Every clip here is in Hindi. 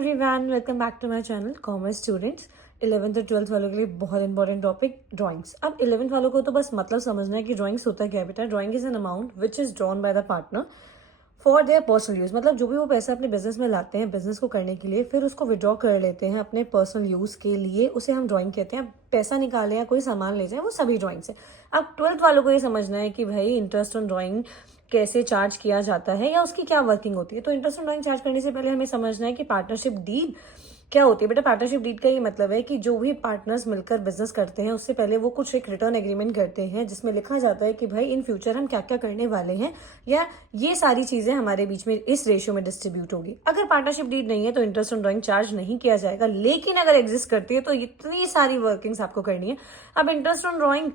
Everyone, welcome back to my channel commerce students. 11th और 12th वालों के लिए बहुत इंपॉर्टेंट टॉपिक ड्राइंग्स। अब 11th वालों को तो बस मतलब समझना है कि ड्राइंग्स होता क्या है बेटा। Drawing is an amount which is drawn by the partner for their personal use. मतलब जो भी वो पैसा अपने बिजनेस में लाते हैं बिजनेस को करने के लिए, फिर उसको विड्रॉ कर लेते हैं अपने पर्सनल यूज के लिए, उसे हम ड्राइंग कहते हैं। पैसा निकाले या कोई सामान ले जाए, वो सभी ड्राइंग्स है। अब 12th वालों को ये समझना है कि भाई इंटरेस्ट ऑन ड्राइंग कैसे चार्ज किया जाता है या उसकी क्या वर्किंग होती है। तो इंटरेस्ट ऑन ड्राइंग चार्ज करने से पहले हमें समझना है कि पार्टनरशिप डीड क्या होती है। बेटा पार्टनरशिप डीड का ये मतलब है कि जो भी पार्टनर्स मिलकर बिजनेस करते हैं उससे पहले वो कुछ एक रिटर्न एग्रीमेंट करते हैं जिसमें लिखा जाता है कि भाई इन फ्यूचर हम क्या क्या करने वाले हैं या ये सारी चीजें हमारे बीच में इस रेशियो में डिस्ट्रीब्यूट होगी। अगर पार्टनरशिप डीड नहीं है तो इंटरेस्ट ऑन ड्राइंग चार्ज नहीं किया जाएगा, लेकिन अगर एग्जिस्ट करती है तो इतनी सारी वर्किंग्स आपको करनी है। अब इंटरेस्ट ऑन ड्राइंग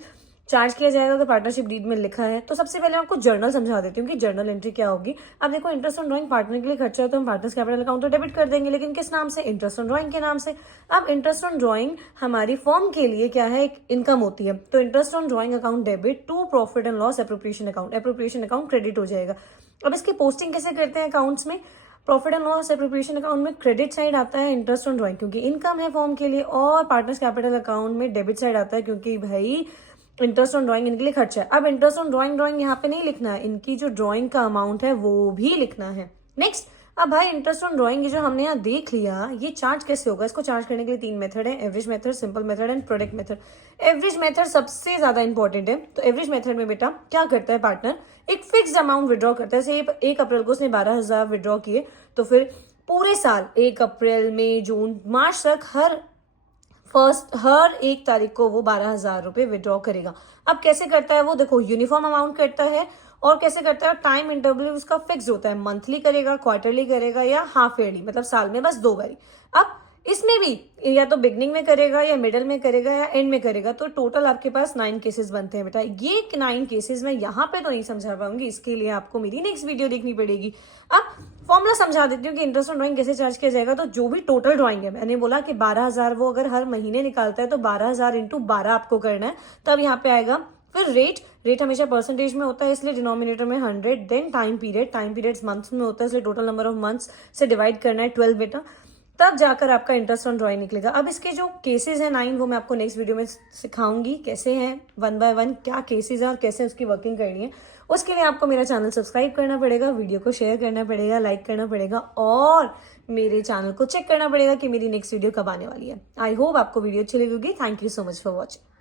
चार्ज किया जाएगा अगर पार्टनरशिप डीड में लिखा है। तो सबसे पहले मैं आपको जर्नल समझा देती हूँ कि जर्नल एंट्री क्या होगी। अब देखो, इंटरेस्ट ऑन ड्राइंग पार्टनर के लिए खर्चा है तो हम पार्टनर्स कैपिटल अकाउंट तो डेबिट कर देंगे, लेकिन किस नाम से? इंटरेस्ट ऑन ड्राइंग के नाम से। अब इंटरेस्ट ऑन ड्राइंग हमारी फर्म के लिए क्या है? एक इनकम होती है। तो interest on drawing account debit to profit and loss appropriation account, appropriation account credit हो जाएगा। अब इसकी पोस्टिंग कैसे करते हैं अकाउंट्स में? Profit and loss appropriation account में क्रेडिट साइड आता है इंटरेस्ट ऑन ड्राइंग क्योंकि इनकम है फॉर्म के लिए, और पार्टनर्स कैपिटल अकाउंट में डेबिट साइड आता है क्योंकि भाई इंटरेस्ट ऑन ड्राइंग इनके लिए खर्चा है। अब इंटरेस्ट ऑन ड्राइंग यहाँ पे नहीं लिखना है, इनकी जो ड्राइंग का अमाउंट है वो भी लिखना है। नेक्स्ट, अब भाई इंटरेस्ट ऑन ड्राइंग ये जो हमने यहाँ देख लिया, ये चार्ज कैसे होगा? इसको चार्ज करने के लिए 3 मेथड है, average method, simple method and product method. Average method सबसे ज्यादा इंपॉर्टेंट है। तो एवरेज मेथड में बेटा क्या करता है पार्टनर? एक फिक्स्ड अमाउंट विड्रॉ करता है। जैसे 1 अप्रैल को उसने 12,000 विड्रॉ किए, तो फिर पूरे साल 1 अप्रैल, मई, जून, मार्च तक हर 1 तारीख को वो 12,000 रुपए विड्रॉ करेगा। अब कैसे करता है वो? देखो, यूनिफॉर्म अमाउंट करता है। और कैसे करता है? टाइम इंटरवल उसका फिक्स होता है, मंथली करेगा, क्वार्टरली करेगा या हाफ ईयरली, मतलब साल में बस 2 बारी। अब इसमें भी या तो बिगनिंग में करेगा या मिडल में करेगा या एंड में करेगा। तो टोटल आपके पास 9 केसेस बनते हैं बेटा। ये 9 केसेस मैं यहाँ पे तो नहीं समझा पाऊंगी, इसके लिए आपको मेरी नेक्स्ट वीडियो देखनी पड़ेगी। अब फॉर्मूला समझा देती हूँ कि इंटरेस्ट ऑन ड्राइंग कैसे चार्ज किया जाएगा। तो जो भी टोटल ड्राइंग है, मैंने बोला कि 12,000 वो अगर हर महीने निकालता है तो 12,000 इंटू 12 आपको करना है, तब यहाँ पे आएगा। फिर रेट हमेशा परसेंटेज में होता है इसलिए डिनोमिनेटर में 100। देन टाइम पीरियड मंथ्स में होता है इसलिए टोटल नंबर ऑफ मंथ्स से डिवाइड करना है 12 बेटा, तब जाकर आपका इंटरेस्ट ऑन ड्राइंग निकलेगा। अब इसके जो केसेस हैं 9, वो मैं आपको नेक्स्ट वीडियो में सिखाऊंगी कैसे हैं, 1 बाय 1 क्या केसेस है और कैसे उसकी वर्किंग करनी है। उसके लिए आपको मेरा चैनल सब्सक्राइब करना पड़ेगा, वीडियो को शेयर करना पड़ेगा, लाइक करना पड़ेगा और मेरे चैनल को चेक करना पड़ेगा कि मेरी नेक्स्ट वीडियो कब आने वाली है। आई होप आपको वीडियो अच्छी लगी होगी। Thank you so much for watching.